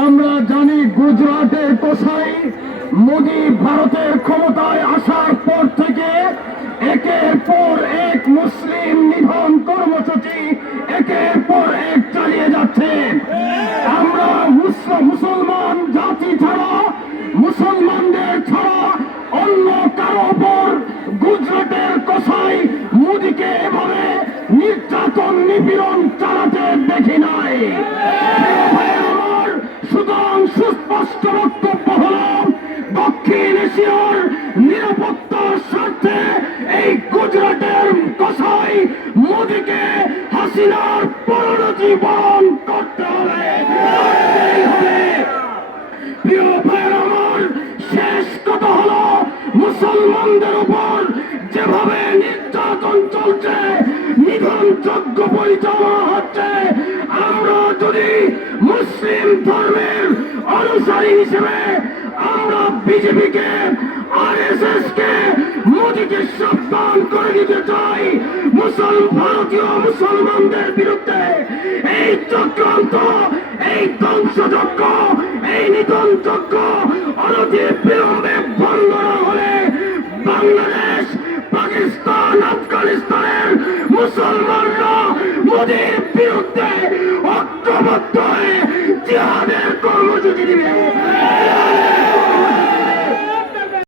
আমরা জানি গুজরাটের কোষাই মোদি ভারতের ক্ষমতায় আসার পর থেকে একের পর এক মুসলিম নিধন কর্মসূচি একের পর এক চালিয়ে যাচ্ছে। আমরা মুসলমান জাতি ছাড়া, মুসলমানদের ছাড়া অন্য কারও ওপর গুজরাটের কোষাই মোদিকে এভাবে নির্যাতন নিপীড়ন চালাতে দেখি নাই। হাসিনার পরিণতি বরণ করতে হবে। মুসলমানদের উপর যেভাবে নির্যাতন চলছে, নিধন যজ্ঞ পরিচালনা হচ্ছে, আমরা যদি মুসলিম ধর্মের অনুসারী হিসেবে আমরা বিজেপিকে আর এস এস কে মোদীকে সাবধান করে দিতে চাই মুসল ভারতীয় মুসলমানদের বিরুদ্ধে এই চক্রান্ত, এই ধ্বংসযজ্ঞ, এই নিধন যজ্ঞ অনতি বিলম্বে বন্ধ না হলে বাংলাদেশ, পাকিস্তান, আফগানিস্তানের মুসলমানরা মোদীর বিরুদ্ধে ঐক্যবদ্ধ হয়ে জিহাদের কর্মসূচি দিবে